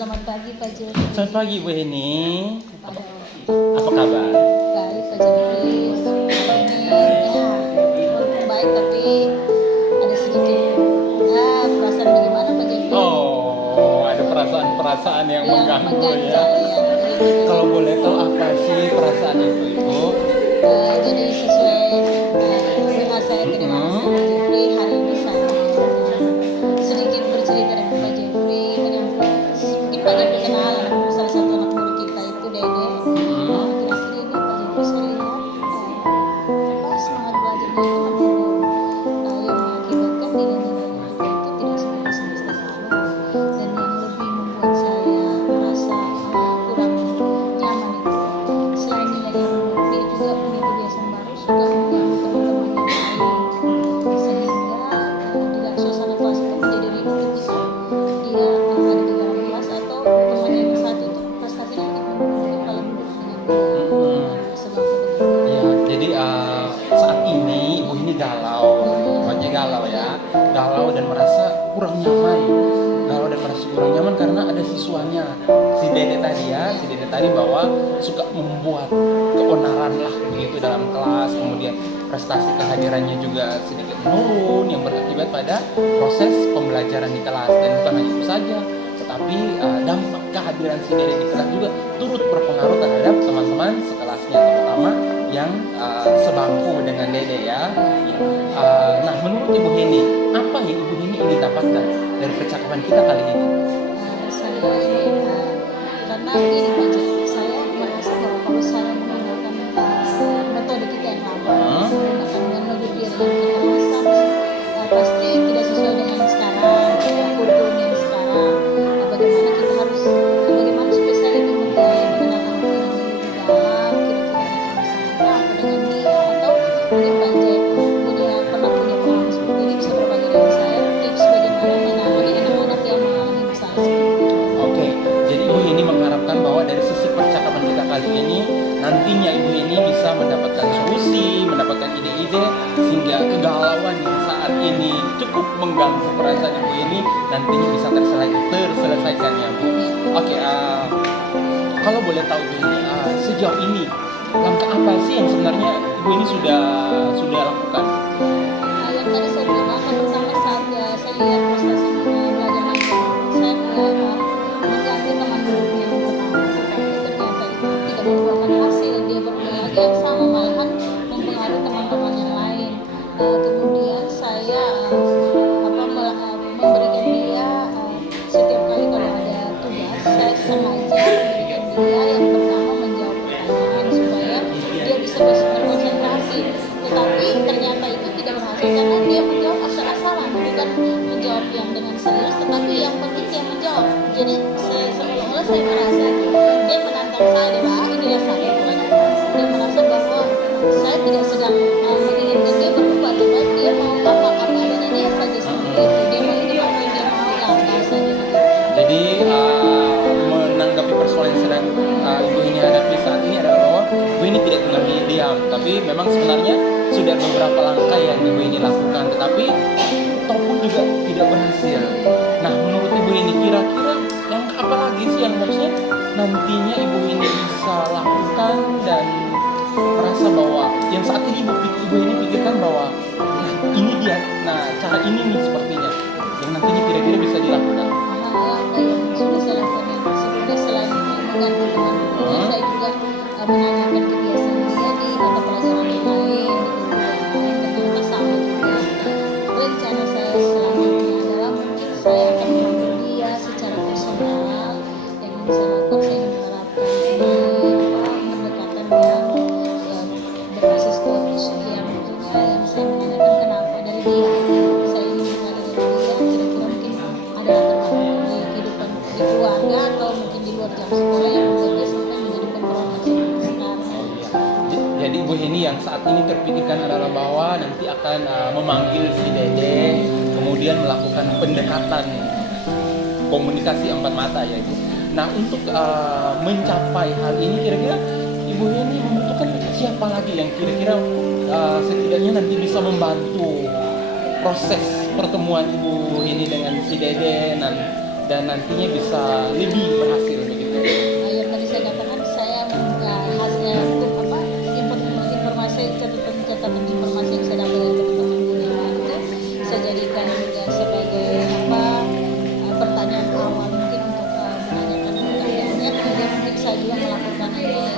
Selamat pagi Pak Jeffrey. Selamat pagi Bu Heni. Pada Apa kabar? baik Pak Jeffrey. Hari ini ya walaupun baik tapi ada sedikit perasaan bagaimana Pak Jeffrey? Oh, ada perasaan-perasaan yang mengganggu ya. mengganjal ya. Kalau boleh tahu apa sih perasaan itu, Ibu? Jadi sesuai WA saya tadi malam Pak Jeffrey, hari ini saya sedikit bercerita dengan Pak Jeffrey menyangkut mungkin Pak Jeffrey kenal salah satu anak murid kita itu Dede. Akhir-akhir ini Pak Jeffrey saya lihat semangat belajarnya itu menurun, yang mengakibatkan nilai-nilai itu tidak seperti semester lalu, dan yang lebih membuat saya merasa kurang nyaman itu selain nilai yang menurun, dia juga punya kebiasaan baru, suka mengganggu teman-teman yang lain, sehingga di dalam suasana kelas itu menjadi ribut ketika dia ada di dalam kelas atau temannya yang satu itu prestasinya agak menurun kalau menurut dengan dia sebabnya dengan dia. Ya, jadi saat ini Ibu ini galau, pokoknya galau ya, galau dan merasa kurang nyaman, karena ada siswanya, si Dede tadi ya, si Dede tadi bahwa suka membuat keonaran lah begitu dalam kelas, kemudian prestasi kehadirannya juga sedikit menurun yang berakibat pada proses pembelajaran di kelas. Dan bukan hanya itu saja, tetapi dampak kehadiran si Dede di kelas juga turut berpengaruh terhadap teman-teman sekelasnya, terutama yang sebangku dengan Dede ya. Nah, menurut Ibu Heni, apa yang Ibu Heni ingin dapatkan dari percakapan kita kali ini? Saya ini karena ini Pak Jeffrey, saya merasa bahwa kalau saya menggunakan metode kita yang lama, menggunakan metode yang kita sama, pasti tidak sesuai dengan sekarang, kurikulum yang sekarang. Bagaimana kita harus, bagaimana supaya saya lebih mengenalkan diri lebih dalam, kira-kira masalahnya apa dengan dia, atau mungkin Pak Jeffrey pernah punya pengalaman seperti ini, bisa berbagi dengan saya tips bagaimana menangani anak-anak yang mengalami masalah seperti itu. Oke, jadi Ibu Heni mengharapkan bahwa dari sisi percakapan kita kali ini, nantinya Ibu Heni bisa mendapatkan solusi, mendapatkan ide-ide, sehingga kegalauan yang saat ini cukup mengganggu perasaan Ibu Heni nantinya bisa terselesaikan ya Bu. Oke, kalau boleh tahu Ibu Heni, sejauh ini langkah apa sih yang sebenarnya Ibu Heni sudah lakukan? Yang tadi saya bilang, langkah pertama saat saya lihat prestasi belajar lagi, saya mulai mengganti teman dulu yang pertama, tetapi ternyata itu tidak membuahkan hasil, dia berulang lagi yang sama, malahan mempengaruhi teman-teman yang lain. Kemudian saya memberikan dia setiap kali kalau ada tugas, saya sengaja memberikan dia yang pertama menjawab pertanyaan supaya dia bisa berkonsentrasi, tetapi ternyata itu tidak berhasil karena dia menjawab asal-asalan, bukan menjawab yang dengan serius, tetapi yang penting dia menjawab. Jadi seolah-olah saya merasa dia menantang saya, inilah saya, bukan dia merasa bahwa saya tidak sedang menginginkan dia berubah, tetapi dia mau apa adanya dia saja seperti itu, dia mau hidup apa yang dia mau lah bahasanya gitu. Jadi menanggapi persoalan yang sedang Ibu Heni hadapi saat ini adalah bahwa Ibu Heni tidak tinggal diam, tapi memang sebenarnya sudah beberapa langkah yang Ibu Heni lakukan, tetapi ataupun juga tidak berhasil. Nah, menurut Ibu Heni kira-kira langkah apa lagi sih yang harusnya nantinya Ibu Heni bisa lakukan dan merasa bahwa yang saat ini Ibu Heni pikirkan bahwa ini dia, cara ini nih sepertinya yang nantinya kira-kira bisa dilakukan. Apa yang sudah saya lakukan yang sebelumnya selain mengganti teman dulu, saya juga menanyakan kebiasaan dia di mata pelajaran yang lain, di guru yang lain, dan ternyata sama juga. Rencana saya selanjutnya adalah mungkin saya akan memanggil dia secara personal. Yang ingin saya lakukan, saya ingin menerapkan pendekatan yang berbasis coach, yang saya menanyakan kenapa dari dia. Saya ingin mengenali dari dia, kira-kira mungkin ada latar belakang di kehidupan di keluarga atau mungkin di luar jam sekolah yang membuat dia sampai menjadi pemberontak seperti sekarang. Jadi Ibu Heni yang saat ini terpikirkan adalah bahwa nanti akan memanggil si Dede, kemudian melakukan pendekatan komunikasi empat mata ya Ibu. Nah, untuk mencapai hal ini kira-kira Ibu Heni membutuhkan siapa lagi yang kira-kira setidaknya nanti bisa membantu proses pertemuan Ibu Heni dengan si Dede dan nantinya bisa lebih berhasil begitu. Yang tadi saya katakan saya hasil untuk informasi catatan informasi yang saya dapat dari teman-teman Gunawan itu saya jadikan juga sebagai pertanyaan awal mungkin untuk menanyakan pekerjaannya, kemudian mungkin saya juga melaporkan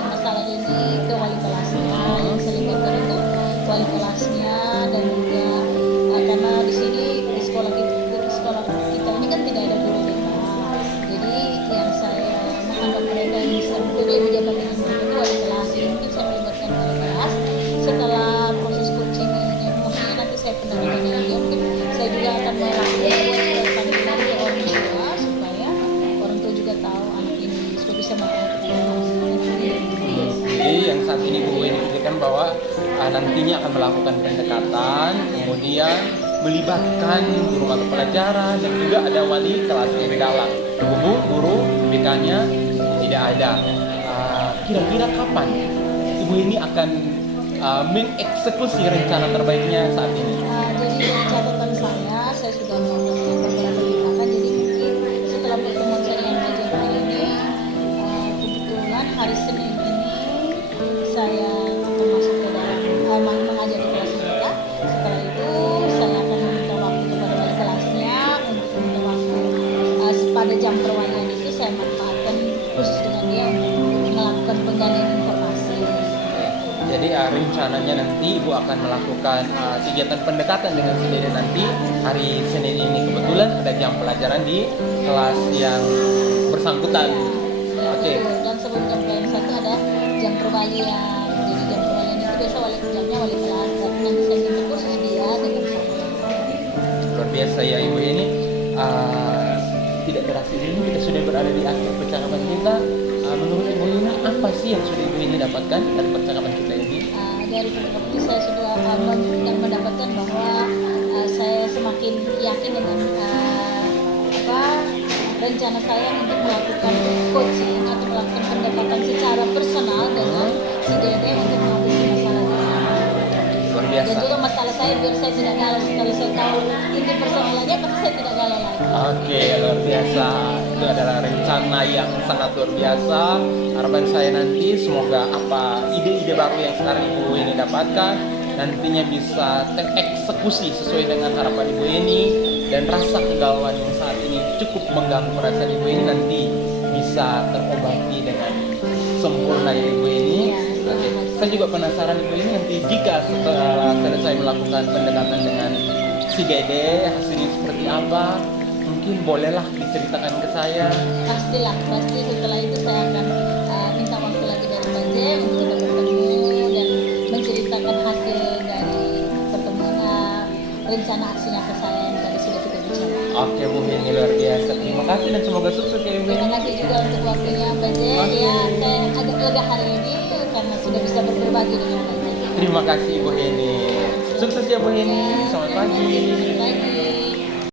masalah ini ke wali kelasnya. Yang saya libatkan itu wali kelasnya dan juga karena di sini di sekolah kita ini kan tidak ada guru bebas, jadi yang saya menganggap mereka yang bisa menjadi pejabat dengan mereka itu wali kelas. Jadi mungkin saya melibatkan wali kelas setelah proses coaching ini, mungkin nanti saya pendapatkan lagi, mungkin saya juga akan melakukan panggilan ke orang tua supaya orang tua juga tahu anak ini supaya bisa melakukan. Jadi yang saat ini Bu Weni berikan bahwa nantinya akan melakukan pendekatan, kemudian melibatkan guru mata pelajaran dan juga ada wali kelas yang galak. Guru BK-nya tidak ada. Kira-kira kapan Ibu ini akan mengeksekusi rencana terbaiknya saat ini? Jadi catatan saya sudah melakukan beberapa tindakan. Jadi mungkin setelah pertemuan saya dengan Pak Jeffrey ini, kebetulan hari Senin ini saya akan masuk ke dalam mengajar di kelas mereka. Setelah itu saya akan meminta waktu kepada wali kelasnya untuk meminta waktu pada jam perwalian itu saya manfaatkan khusus dengan dia untuk melakukan penggalian informasi. Jadi rencananya nanti Ibu akan melakukan kegiatan pendekatan dengan si Dede nanti hari Senin ini. Kebetulan ada jam pelajaran di kelas yang bersangkutan. Oke. Dan sebelum jam yang satu ada jam perwalian. Jadi jam perwalian itu biasa jamnya wali kelas. Tapi nanti saya minta khusus dia dengan saya. Luar biasa ya Ibu ini. Tidak terasa ini kita sudah berada di akhir percakapan kita. Menurut Ibu ini apa sih yang sudah Ibu ini dapatkan dari percakapan kita ini? Dari percakapan ini saya sudah dan mendapatkan bahwa saya semakin yakin dengan rencana saya untuk melakukan coaching atau melakukan pendekatan secara personal dengan si Dede untuk mengatasi masalah dia. Luar biasa. Dan juga masalah saya biar saya tidak galau. Kalau saya tahu inti persoalannya, maka saya tidak galau lagi. Oke, luar biasa. Itu adalah rencana yang sangat luar biasa. Harapan saya nanti semoga apa ide-ide baru yang sekarang Ibu ini dapatkan nantinya bisa tereksekusi sesuai dengan harapan Ibu ini, dan rasa kegalauan yang saat ini cukup mengganggu perasaan Ibu ini nanti bisa terobati dengan sempurna ya Ibu ini. Oke. Saya juga penasaran Ibu ini nanti jika setelah selesai melakukan pendekatan dengan si Dede hasilnya seperti apa, mungkin bolehlah diceritakan ke saya. Pasti setelah itu saya akan minta waktu lagi dari Pak J untuk kita bertemu dan menceritakan hasil dari pertemuan rencana aksinya ke saya yang tadi sudah kita bicara. Oke Bu Heni, luar biasa. Terima kasih dan semoga sukses ya Ibu. Terima kasih juga untuk waktunya Pak J. Ya, saya agak lega hari ini karena sudah bisa berbagi dengan Pak J. Terima kasih Bu Heni. Sukses ya Bu Heni. Selamat pagi. Selamat pagi.